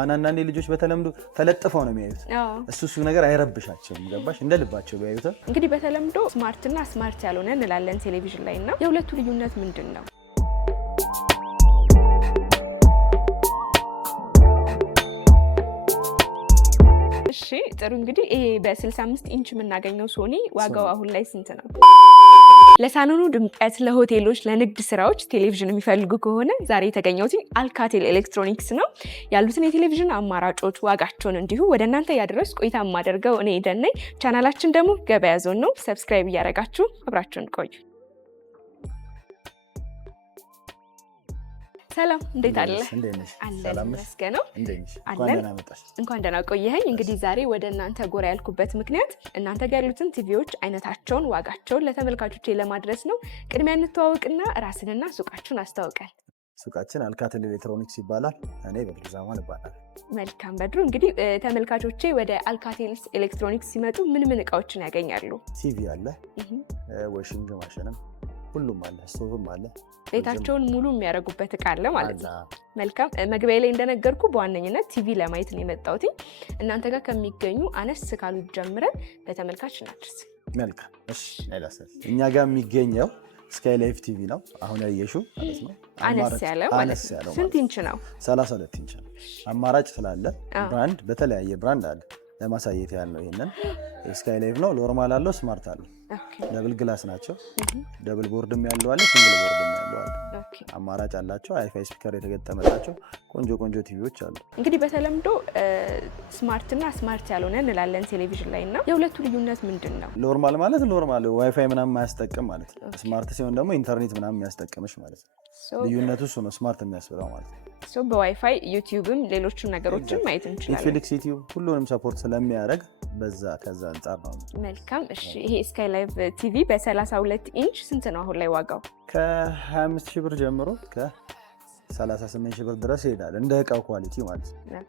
አንዳንዴ ልጆች በተለምዶ ተለጥፈው ነው የሚያዩት። እሱ ነገር አይረብሻቸውም። ገባሽ? እንደ ልባቸው ቢያዩት። እንግዲህ በተለምዶ ስማርት እና ስማርት ያልሆነ እንላለን ቴሌቪዥን ላይ እና የሁለቱ ልዩነት ምንድነው? እሺ ጥሩ። እንግዲህ ይሄ በ65 ኢንች የምናገኘው ሶኒ ዋጋው አሁን ላይ ስንት ነው? ለሳሎኑ ድምቀት፣ ለሆቴሎች፣ ለንግድ ስራዎች ቴሌቪዥን የሚፈልጉ ከሆነ ዛሬ የተገኘሁት አልካቴል ኤሌክትሮኒክስ ነው። ያሉትን የቴሌቪዥን አማራጮች ዋጋቸውን እንዲሁ ወደ እናንተ ያደረስ ቆይታ የማደርገው እኔ ኤደን ነኝ። ቻናላችን ደግሞ ገበያ ዞን ነው። ሰብስክራይብ እያደረጋችሁ አብራችሁን ቆዩ። ሰላም እንዴት አለ? ሰላም መስገነው እንኳን ደህና ቆየኸኝ። እንግዲህ ዛሬ ወደ እናንተ ጎራ ያልኩበት ምክንያት እናንተ ጋር ያሉትን ቲቪዎች አይነታቸውን፣ ዋጋቸውን ለተመልካቾቼ ለማድረስ ነው። ቅድሚያ እንተዋወቅና ራስንና ሱቃችሁን አስተዋውቀን። ሱቃችን አልካቴል ኤሌክትሮኒክስ ይባላል። እኔ በድሩ ዘማን ይባላል። መልካም በድሩ። እንግዲህ ተመልካቾቼ ወደ አልካቴል ኤሌክትሮኒክስ ሲመጡ ምን እቃዎችን ያገኛሉ? ቲቪ አለ፣ ዋሽንግ ማሽንም ሁሉም አለ፣ ስቶቭም አለ። ቤታቸውን ሙሉ የሚያደርጉበት እቃ አለ ማለት ነው። መልካም። መግቢያ ላይ እንደነገርኩ በዋነኝነት ቲቪ ለማየት ነው የመጣሁት። እናንተ ጋር ከሚገኙ አነስ ካሉት ጀምረን ለተመልካች እናድርስ። መልካም። እሺ፣ እኛ ጋር የሚገኘው ስካይ ላይፍ ቲቪ ነው። አሁን ያየሽው ማለት ነው። አነስ ያለ ማለት ነው። ስንት ኢንች ነው? 32 ኢንች ነው። አማራጭ ስላለ ብራንድ በተለያየ ብራንድ አለ። ለማሳየት ያህል ነው። ይሄንን ስካይ ላይፍ ነው። ኖርማል አለው፣ ስማርት አለው። ደብል ግላስ ናቸው። ደብል ቦርድም ያለው አለ፣ ሲንግል ቦርድም ያለው አለ። አማራጭ አላቸው። ሃይፋይ ስፒከር የተገጠመላቸው ቆንጆ ቲቪዎች አሉ። እንግዲህ በተለምዶ ስማርት እና ስማርት ያልሆነ እንላለን ቴሌቪዥን ላይ እና የሁለቱ ልዩነት ምንድን ነው? ኖርማል ማለት ኖርማል ዋይፋይ ምናምን የማያስጠቅም ማለት ነው። ስማርት ሲሆን ደግሞ ኢንተርኔት ምናምን የሚያስጠቅምሽ ማለት ነው። ልዩነቱ እሱ ነው፣ ስማርት የሚያስብለው ማለት ነው። በዋይፋይ ዩቲዩብም ሌሎችን ነገሮችን ማየት እንችላለን። ኔትፍሊክስ፣ ዩቲዩብ ሁሉንም ሰፖርት ስለሚያደርግ ከዛ አንጻር ነው። መልካም። እሺ ይሄ ስካይ ላይፍ ቲቪ በ32 ኢንች ስንት ነው አሁን ላይ ዋጋው? ከ25 ሺህ ብር ጀምሮ ከ38 ሺህ ብር ድረስ ይሄዳል፣ እንደ እቃው ኳሊቲ ማለት ነው።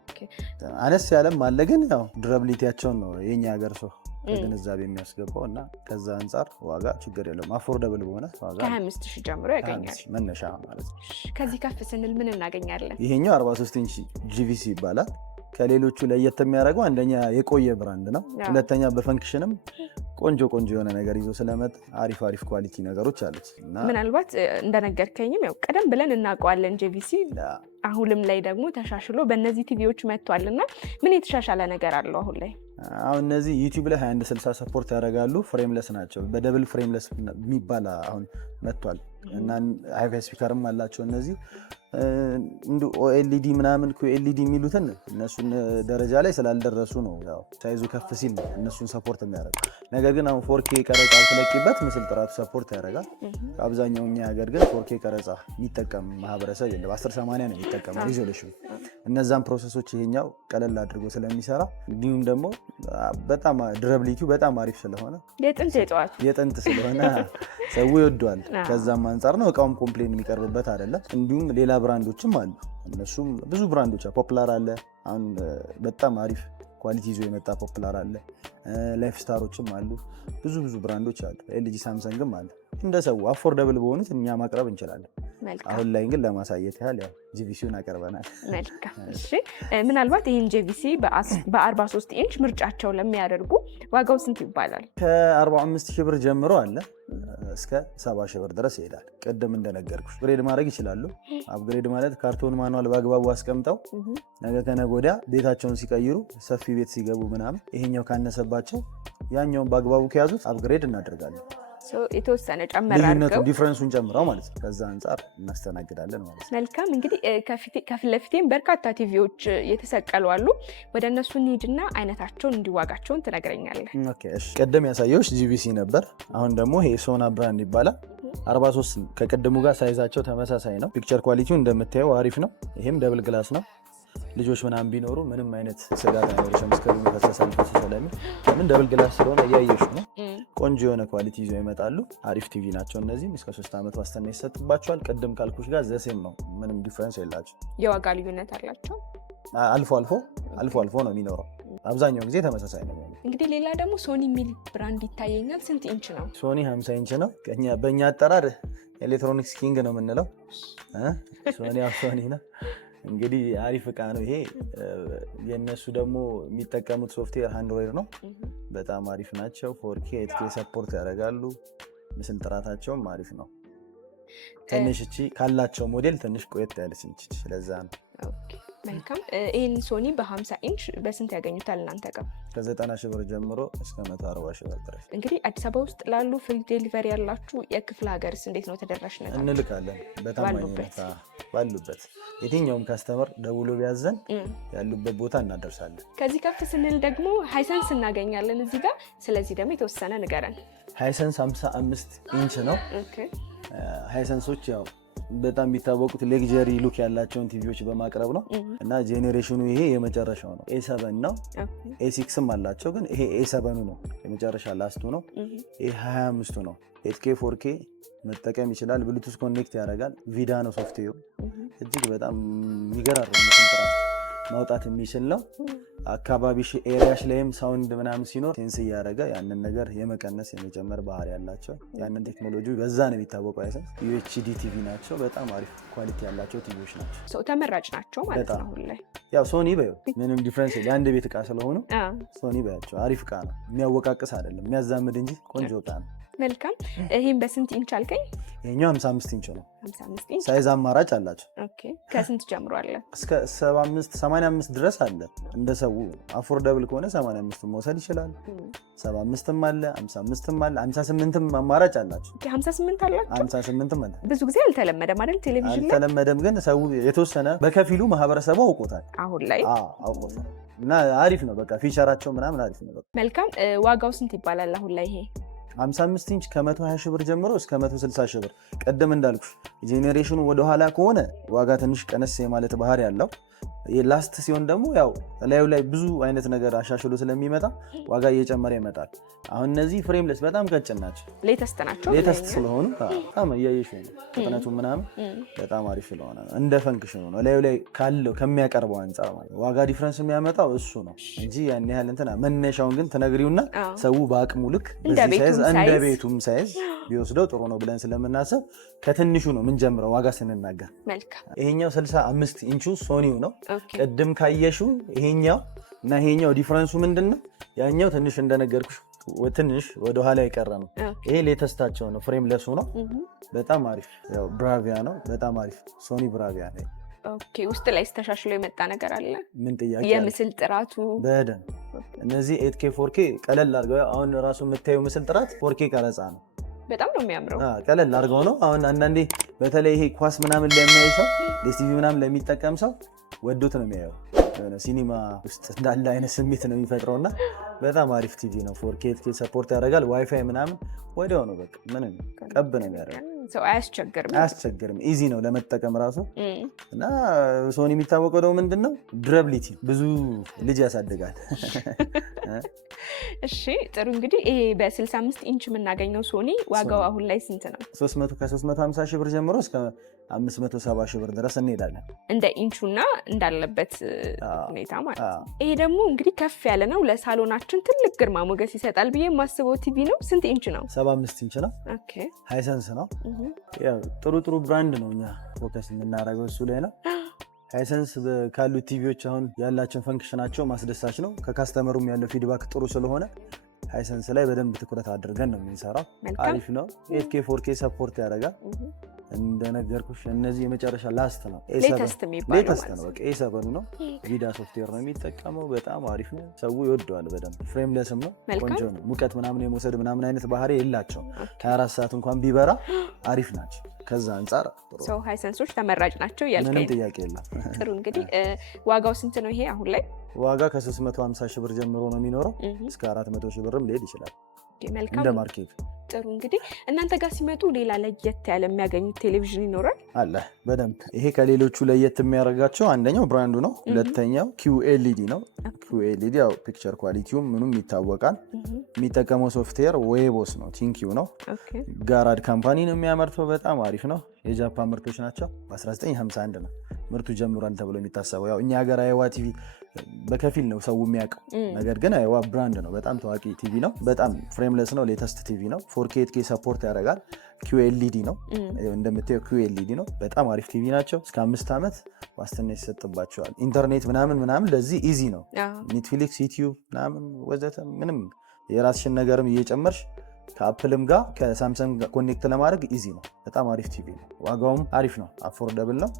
አነስ ያለም አለ፣ ግን ያው ዱራቢሊቲያቸውን ነው የኛ ሀገር ሰው ግንዛቤ የሚያስገባው እና ከዛ አንጻር ዋጋ ችግር የለውም። አፎርደብል በሆነ ዋጋ ከ25 ሺህ ጀምሮ ያገኛል መነሻ ማለት ነው። ከዚህ ከፍ ስንል ምን እናገኛለን? ይሄኛው 43 ኢንች ጂቪሲ ይባላል። ከሌሎቹ ለየት የሚያደርገው አንደኛ የቆየ ብራንድ ነው፣ ሁለተኛ በፈንክሽንም ቆንጆ የሆነ ነገር ይዞ ስለመጣ አሪፍ ኳሊቲ ነገሮች አሉት። እና ምናልባት እንደነገርከኝም ያው ቀደም ብለን እናውቀዋለን ጂቪሲ፣ አሁንም ላይ ደግሞ ተሻሽሎ በእነዚህ ቲቪዎች መጥቷልና ምን የተሻሻለ ነገር አለው አሁን ላይ? አሁን እነዚህ ዩቲዩብ ላይ 2160 ሰፖርት ያደርጋሉ። ፍሬምለስ ናቸው። በደብል ፍሬምለስ የሚባል አሁን መጥቷል እና ሃይፋይ ስፒከርም አላቸው። እነዚህ እንዱ ኦኤልኢዲ ምናምን ኩኤልኢዲ የሚሉትን እነሱን ደረጃ ላይ ስላልደረሱ ነው። ያው ሳይዙ ከፍ ሲል ነው እነሱን ሰፖርት የሚያደርግ። ነገር ግን አሁን 4K ቀረጻ ስለቂበት ምስል ጥራቱ ሰፖርት ያደርጋል። አብዛኛው እኛ ሀገር ግን 4K ቀረጻ የሚጠቀም ማህበረሰብ የለም። 1080 ነው የሚጠቀመው ሪዞሉሽን። እነዛን ፕሮሰሶች ይሄኛው ቀለል አድርጎ ስለሚሰራ እንዲሁም ደግሞ በጣም ዱራቢሊቲው በጣም አሪፍ ስለሆነ የጥንት ስለሆነ ሰው ይወደዋል። ከዛም አንጻር ነው። እቃውም ኮምፕሌን የሚቀርብበት አይደለም። እንዲሁም ሌላ ብራንዶችም አሉ። እነሱም ብዙ ብራንዶች ፖፑላር አለ። አሁን በጣም አሪፍ ኳሊቲ ይዞ የመጣ ፖፑላር አለ። ላይፍ ስታሮችም አሉ። ብዙ ብራንዶች አሉ። ኤልጂ ሳምሰንግም አለ። እንደ ሰው አፎርደብል በሆኑት እኛ ማቅረብ እንችላለን። አሁን ላይ ግን ለማሳየት ያህል ያው ጂቪሲውን አቀርበናል። መልካም። እሺ ምናልባት ይህን ጂቪሲ በ43 ኢንች ምርጫቸው ለሚያደርጉ ዋጋው ስንት ይባላል? ከ45 ሺህ ብር ጀምሮ አለ እስከ 70 ሺህ ብር ድረስ ይሄዳል። ቅድም እንደነገርኩሽ አፕግሬድ ማድረግ ይችላሉ። አፕግሬድ ማለት ካርቶን ማኑዋል በአግባቡ አስቀምጠው ነገ ከነገ ወዲያ ቤታቸውን ሲቀይሩ ሰፊ ቤት ሲገቡ ምናምን ይሄኛው ካነሰባቸው ያኛውን በአግባቡ ከያዙት አፕግሬድ እናደርጋለን። የተወሰነ ጨመር አድርገው ዲፍረንሱን ጨምረው ማለት ነው። ከዛ አንጻር እናስተናግዳለን ማለት ነው። መልካም። እንግዲህ ከፊት ለፊቴም በርካታ ቲቪዎች የተሰቀሉ አሉ። ወደ እነሱ እንሂድና አይነታቸውን እንዲዋጋቸውን ትነግረኛለህ። ኦኬ እሺ። ቀደም ያሳየሁሽ ጂቪሲ ነበር። አሁን ደግሞ ይሄ ሶና ብራንድ ይባላል። 43 ከቀደሙ ጋር ሳይዛቸው ተመሳሳይ ነው። ፒክቸር ኳሊቲው እንደምታየው አሪፍ ነው። ይሄም ደብል ግላስ ነው። ልጆች ምናምን ቢኖሩ ምንም አይነት ስጋት አይኖርሽም። ስክሪኑ ፈሰሰልኩት ስለሚል ምን ደብል ግላስ ስለሆነ እያየሽ ነው። ቆንጆ የሆነ ኳሊቲ ይዘው ይመጣሉ። አሪፍ ቲቪ ናቸው። እነዚህም እስከ 3 ዓመት ዋስትና ይሰጥባቸዋል። ቅድም ካልኩሽ ጋር ዘሴም ነው። ምንም ዲፍረንስ የላቸው። የዋጋ ልዩነት አላቸው። አልፎ አልፎ ነው የሚኖረው። አብዛኛው ጊዜ ተመሳሳይ ነው። እንግዲህ ሌላ ደግሞ ሶኒ የሚል ብራንድ ይታየኛል። ስንት ኢንች ነው? ሶኒ 50 ኢንች ነው። በእኛ አጠራር ኤሌክትሮኒክስ ኪንግ ነው የምንለው። ሶኒ ነው። እንግዲህ አሪፍ እቃ ነው ይሄ። የነሱ ደግሞ የሚጠቀሙት ሶፍትዌር ሃንድዌር ነው። በጣም አሪፍ ናቸው። 4K 8K ሰፖርት ያደርጋሉ። ምስል ጥራታቸውም አሪፍ ነው። ትንሽ እቺ ካላቸው ሞዴል ትንሽ ቆየት ያለች ነች። ስለዛ ነው። ኦኬ መልካም። ይሄን ሶኒ በ50 ኢንች በስንት ያገኙታል እናንተ ጋር? ከ90 ሺህ ብር ጀምሮ እስከ 140 ሺህ ብር ድረስ። እንግዲህ አዲስ አበባ ውስጥ ላሉ ፍሪ ዴሊቨሪ ያላችሁ፣ የክፍለ ሀገርስ እንዴት ነው ተደራሽነት? እንልካለን በታማኝነት ባሉበት የትኛውም ካስተመር ደውሎ ቢያዘን ያሉበት ቦታ እናደርሳለን። ከዚህ ከፍ ስንል ደግሞ ሃይሰንስ እናገኛለን እዚህ ጋር። ስለዚህ ደግሞ የተወሰነ ንገረን። ሃይሰንስ 55 ኢንች ነው። ሃይሰንሶች ያው በጣም የሚታወቁት ሌክጀሪ ሉክ ያላቸውን ቲቪዎች በማቅረብ ነው እና ጄኔሬሽኑ ይሄ የመጨረሻው ነው። A7 ነው። A6ም አላቸው ግን ይሄ A7 ነው የመጨረሻ ላስቱ ነው። ይሄ 25 ነው። 8K 4K መጠቀም ይችላል። ብሉቱዝ ኮኔክት ያደርጋል። ቪዳ ነው ሶፍትዌሩ። እጅግ በጣም የሚገራርም ጥራት ማውጣት የሚችል ነው። አካባቢሽ ኤሪያሽ ላይም ሳውንድ ምናምን ሲኖር ሴንስ እያደረገ ያንን ነገር የመቀነስ የመጨመር ባህሪ ያላቸው ያንን ቴክኖሎጂ በዛ ነው የሚታወቀው። አይሰን UHD ቲቪ ናቸው። በጣም አሪፍ ኳሊቲ ያላቸው ቲቪዎች ናቸው። ሰው ተመራጭ ናቸው ማለት ነው። አሁን ላይ ያው ሶኒ በዩ ምንም ዲፍረንስ የአንድ ቤት እቃ ስለሆኑ ሶኒ በያቸው አሪፍ እቃ ነው። የሚያወቃቅስ አይደለም የሚያዛምድ እንጂ ቆንጆ እቃ ነው። መልካም። ይሄን በስንት ኢንች አልከኝ? ይሄኛው 55 ኢንች ነው። 55 ኢንች ሳይዝ አማራጭ አላቸው። ኦኬ ከስንት ጀምሮ አለ? እስከ 75 85 ድረስ አለ። እንደ ሰው አፎርዳብል ከሆነ 85 መውሰድ ይችላል። 75ም አለ፣ 55ም አለ፣ 58ም አማራጭ አላቸው። 58 አለ፣ 58ም አለ። ብዙ ጊዜ አልተለመደም አይደል? ቴሌቪዥን ላይ አልተለመደም፣ ግን ሰው የተወሰነ በከፊሉ ማህበረሰቡ አውቆታል አሁን ላይ። አውቆታል እና አሪፍ ነው። በቃ ፊቸራቸው ምናምን አሪፍ ነው። መልካም። ዋጋው ስንት ይባላል አሁን ላይ ይሄ? 55 ኢንች ከ120 ሺህ ብር ጀምሮ እስከ 160 ሺህ ብር። ቀደም እንዳልኩሽ ጄኔሬሽኑ ወደኋላ ከሆነ ዋጋ ትንሽ ቀነስ የማለት ባህሪ ያለው፣ ላስት ሲሆን ደግሞ ያው ላዩ ላይ ብዙ አይነት ነገር አሻሽሎ ስለሚመጣ ዋጋ እየጨመረ ይመጣል። አሁን እነዚህ ፍሬምለስ በጣም ቀጭን ናቸው። ሌተስት ናቸው። ሌተስት ስለሆኑ በጣም እያየሽ ነው። ፍጥነቱ ምናምን በጣም አሪፍ ስለሆነ እንደ ፈንክሽኑ ነው። ላዩ ላይ ካለው ከሚያቀርበው አንጻር ማለት ዋጋ ዲፍረንስ የሚያመጣው እሱ ነው እንጂ ያን ያህል እንትና መነሻውን ግን ትነግሪውና ሰው በአቅሙ ልክ በዚህ ሳይዝ እንደ ቤቱም ሳይዝ ቢወስደው ጥሩ ነው ብለን ስለምናስብ ከትንሹ ነው ምን ጀምረው ዋጋ ስንናገር። ይሄኛው 65 ኢንቹ ሶኒው ነው። ቅድም ካየሽው ይሄኛው እና ይሄኛው ዲፍረንሱ ምንድነው? ያኛው ትንሽ እንደነገርኩሽ ትንሽ ወደ ኋላ የቀረ ነው። ይሄ ሌተስታቸው ነው። ፍሬምለሱ ነው። በጣም አሪፍ ያው ብራቪያ ነው። በጣም አሪፍ ሶኒ ብራቪያ ነው። ኦኬ ውስጥ ላይ ተሻሽሎ የመጣ ነገር አለ? ምን ጥያቄ? የምስል ጥራቱ በደንብ እነዚህ 8K 4K ቀለል አድርገው አሁን ራሱ የምታየው ምስል ጥራት 4K ቀረጻ ነው። በጣም ነው የሚያምረው። ቀለል አድርገው ነው። አሁን አንዳንዴ በተለይ ይሄ ኳስ ምናምን ለሚያይ ሰው ዲቲቪ ምናምን ለሚጠቀም ሰው ወዶት ነው የሚያየው። ሲኒማ ውስጥ እንዳለ አይነት ስሜት ነው የሚፈጥረውና በጣም አሪፍ ቲቪ ነው። 4K 8K ሰፖርት ያደርጋል። ዋይፋይ ምናምን ወዲያው ነው በቃ ምንም ቀብ ነው የሚያደርገው። ሰው አያስቸግርም። ኢዚ ነው ለመጠቀም ራሱ እና ሶኒ የሚታወቀው ደግሞ ምንድነው ዱራቢሊቲ፣ ብዙ ልጅ ያሳድጋል። እሺ ጥሩ። እንግዲህ ይሄ በ65 ኢንች የምናገኘው ሶኒ ዋጋው አሁን ላይ ስንት ነው? ከ350 ሺህ ብር ጀምሮ እስከ 570 ሺህ ብር ድረስ እንሄዳለን እንደ ኢንቹና እንዳለበት ሁኔታ ማለት ነው። ይሄ ደግሞ እንግዲህ ከፍ ያለ ነው። ለሳሎናችን ትልቅ ግርማ ሞገስ ይሰጣል ብዬ የማስበው ቲቪ ነው። ስንት ኢንች ነው? 75 ኢንች ነው። ኦኬ ሃይሰንስ ነው። ያው ጥሩ ብራንድ ነው። እኛ ፎከስ የምናደርገው እሱ ላይ ነው። ሃይሰንስ ካሉት ቲቪዎች አሁን ያላቸው ፈንክሽናቸው ማስደሳች ነው። ከካስተመሩም ያለው ፊድባክ ጥሩ ስለሆነ ሃይሰንስ ላይ በደንብ ትኩረት አድርገን ነው የምንሰራው። አሪፍ ነው። 8K 4K ሰፖርት ያደርጋል። እንደነገርኩሽ እነዚህ የመጨረሻ ላስት ነው። ሌተስት ነው። በቃ A7 ነው። ቪዳ ሶፍትዌር ነው የሚጠቀመው። በጣም አሪፍ ነው። ሰው ይወደዋል በደንብ። ፍሬምለስም ነው። ቆንጆ ነው። ሙቀት ምናምን የመውሰድ ምናምን አይነት ባህሪ የላቸውም። 24 ሰዓት እንኳን ቢበራ አሪፍ ናቸው። ከዛ አንጻር ሰው ሃይሰንሶች ተመራጭ ናቸው ያልከኝ ምንም ጥያቄ የለም። ጥሩ እንግዲህ ዋጋው ስንት ነው ይሄ አሁን ላይ? ዋጋ ከ350 ሺህ ብር ጀምሮ ነው የሚኖረው። እስከ 400 ሺህ ብርም ሊሄድ ይችላል እንደ ማርኬት። ጥሩ እንግዲህ እናንተ ጋር ሲመጡ ሌላ ለየት ያለ የሚያገኙት ቴሌቪዥን ይኖራል? አለ በደንብ። ይሄ ከሌሎቹ ለየት የሚያደርጋቸው አንደኛው ብራንዱ ነው። ሁለተኛው QLED ነው። QLED ያው ፒክቸር ኳሊቲውም ምኑም ይታወቃል። የሚጠቀመው ሶፍትዌር ዌቦስ ነው። ቲንኪው ነው። ጋራድ ካምፓኒ ነው የሚያመርተው። በጣም አሪፍ ነው። የጃፓን ምርቶች ናቸው። በ1951 ነው ምርቱ ጀምሯል ተብሎ የሚታሰበው። ያው እኛ ሀገር አይዋ ቲቪ በከፊል ነው ሰው የሚያውቀው፣ ነገር ግን አይዋ ብራንድ ነው፣ በጣም ታዋቂ ቲቪ ነው። በጣም ፍሬምለስ ነው፣ ሌተስት ቲቪ ነው። 4K 8K ሰፖርት ያደርጋል። QLED ነው እንደምታየው፣ QLED ነው። በጣም አሪፍ ቲቪ ናቸው። እስከ 5 ዓመት ዋስትና ይሰጥባቸዋል። ኢንተርኔት ምናምን ለዚህ ኢዚ ነው። ኔትፍሊክስ፣ ዩቲዩብ ምናምን ወዘተ ምንም የራስሽን ነገርም እየጨመርሽ ከአፕልም ጋር ከሳምሰንግ ጋር ኮኔክት ለማድረግ ኢዚ ነው። በጣም አሪፍ ቲቪ ነው። ዋጋውም አሪፍ ነው፣ አፎርደብል ነው።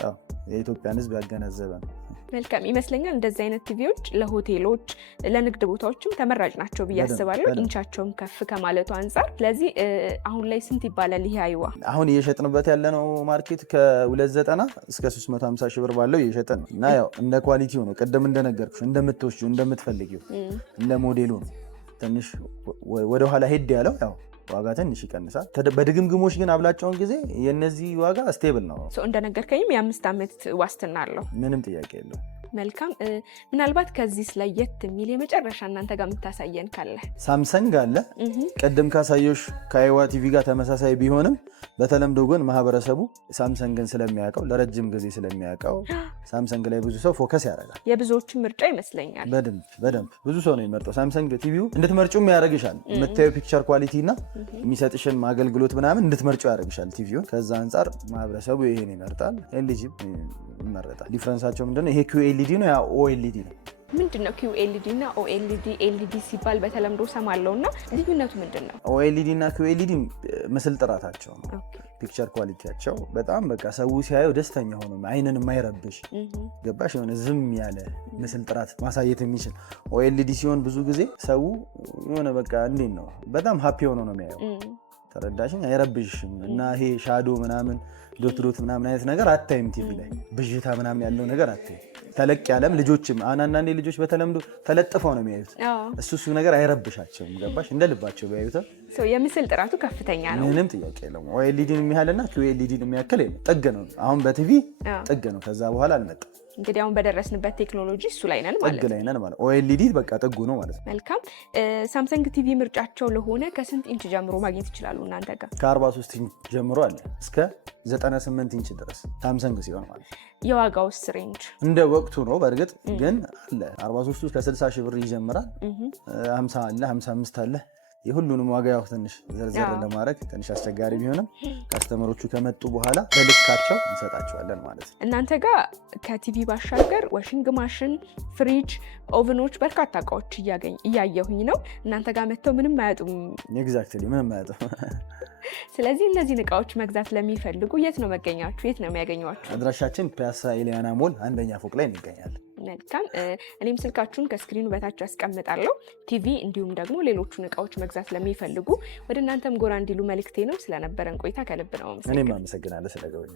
ያው የኢትዮጵያን ሕዝብ ያገናዘበ ነው። መልካም ይመስለኛል። እንደዚህ አይነት ቲቪዎች ለሆቴሎች፣ ለንግድ ቦታዎችም ተመራጭ ናቸው ብዬ አስባለሁ፣ ኢንቻቸውም ከፍ ከማለቱ አንጻር። ስለዚህ አሁን ላይ ስንት ይባላል ይሄ አይዋ? አሁን እየሸጥንበት ያለነው ማርኬት ከ290 እስከ 350 ሺህ ብር ባለው እየሸጠን ነው። እና ያው እንደ ኳሊቲው ነው፣ ቅድም እንደነገርኩሽ እንደምትወስጂው እንደምትፈልጊው እንደ ሞዴሉ ነው። ትንሽ ወደኋላ ሄድ ያለው ያው ዋጋ ትንሽ ይቀንሳል። በድግምግሞች ግን አብላጫውን ጊዜ የነዚህ ዋጋ ስቴብል ነው። እንደነገርከኝም የ5 ዓመት ዋስትና አለው። ምንም ጥያቄ የለው። መልካም። ምናልባት ከዚህ ለየት የሚል የመጨረሻ እናንተ ጋር የምታሳየን ካለ? ሳምሰንግ አለ። ቅድም ካሳየሽ ከአይዋ ቲቪ ጋር ተመሳሳይ ቢሆንም በተለምዶ ግን ማህበረሰቡ ሳምሰንግን ስለሚያውቀው ለረጅም ጊዜ ስለሚያውቀው ሳምሰንግ ላይ ብዙ ሰው ፎከስ ያደርጋል። የብዙዎችን ምርጫ ይመስለኛል። በደንብ ብዙ ሰው ነው የሚመርጠው ሳምሰንግ ቲቪው። እንድትመርጩም ያደርግሻል። የምታየው ፒክቸር ኳሊቲ እና የሚሰጥሽን አገልግሎት ምናምን እንድትመርጩ ያደርግሻል ቲቪውን። ከዛ አንጻር ማህበረሰቡ ይሄን ይመርጣል። ኤልጂ ይመረጣል። ዲፍረንሳቸው ምንድነው? ይሄ QLED ነው፣ ያ OLED ነው። ምንድነው QLED እና OLED? ኤልኢዲ ሲባል በተለምዶ ሰማለው እና ልዩነቱ ምንድነው? OLED እና QLED ምስል ጥራታቸው ነው፣ ፒክቸር ኳሊቲያቸው በጣም በቃ ሰው ሲያየው ደስተኛ ሆኖ አይንን የማይረብሽ ገባሽ፣ የሆነ ዝም ያለ ምስል ጥራት ማሳየት የሚችል። OLED ሲሆን ብዙ ጊዜ ሰው የሆነ በቃ እንዴት ነው በጣም ሃፒ ሆኖ ነው የሚያየው። ተረዳሽኝ? አይረብሽም። እና ይሄ ሻዶ ምናምን ዶት ምናምን አይነት ነገር አታይም ቲቪ ላይ፣ ብዥታ ምናምን ያለው ነገር አታይም። ተለቅ ያለም ልጆችም አንዳንዴ ልጆች በተለምዶ ተለጥፈው ነው የሚያዩት። እሱ ነገር አይረብሻቸውም። ገባሽ? እንደ ልባቸው ቢያዩት የምስል ጥራቱ ከፍተኛ ነው፣ ምንም ጥያቄ የለውም። OLEDን የሚያህልና QLEDን የሚያክል ጥግ ነው። አሁን በቲቪ ጥግ ነው፣ ከዛ በኋላ አልመጣም። እንግዲህ አሁን በደረስንበት ቴክኖሎጂ እሱ ላይ ነን ማለት ነው። ጥግ ላይ ነን ማለት OLED በቃ ጥጉ ነው ማለት ነው። መልካም። ሳምሰንግ ቲቪ ምርጫቸው ለሆነ ከስንት ኢንች ጀምሮ ማግኘት ይችላሉ እናንተ ጋር? ከ43 ኢንች ጀምሮ አለ እስከ 98 ኢንች ድረስ ሳምሰንግ ሲሆን ማለት ነው። የዋጋውስ ሬንጅ እንደ ወቅቱ ነው። በእርግጥ ግን አለ 43 ከ60 ሺህ ብር ይጀምራል። 50 አለ፣ 55 አለ። የሁሉንም ዋጋ ያው ትንሽ ዘርዘር ለማድረግ ትንሽ አስቸጋሪ ቢሆንም ካስተመሮቹ ከመጡ በኋላ በልካቸው እንሰጣቸዋለን ማለት ነው። እናንተ ጋር ከቲቪ ባሻገር ዋሽንግ ማሽን፣ ፍሪጅ፣ ኦቨኖች በርካታ እቃዎች እያየሁኝ ነው። እናንተ ጋር መጥተው ምንም አያጡም? ኤግዛክትሊ ምንም አያጡም። ስለዚህ እነዚህን እቃዎች መግዛት ለሚፈልጉ የት ነው መገኛችሁ? የት ነው የሚያገኟችሁ? አድራሻችን ፒያሳ ኤሊያና ሞል 1ኛ ፎቅ ላይ እንገኛለን። መልካም። እኔም ስልካችሁን ከስክሪኑ በታች አስቀምጣለሁ። ቲቪ እንዲሁም ደግሞ ሌሎቹን እቃዎች መግዛት ለሚፈልጉ ወደ እናንተም ጎራ እንዲሉ መልእክቴ ነው። ስለነበረን ቆይታ ከልብ ነው። እኔም አመሰግናለሁ ስለገበኛ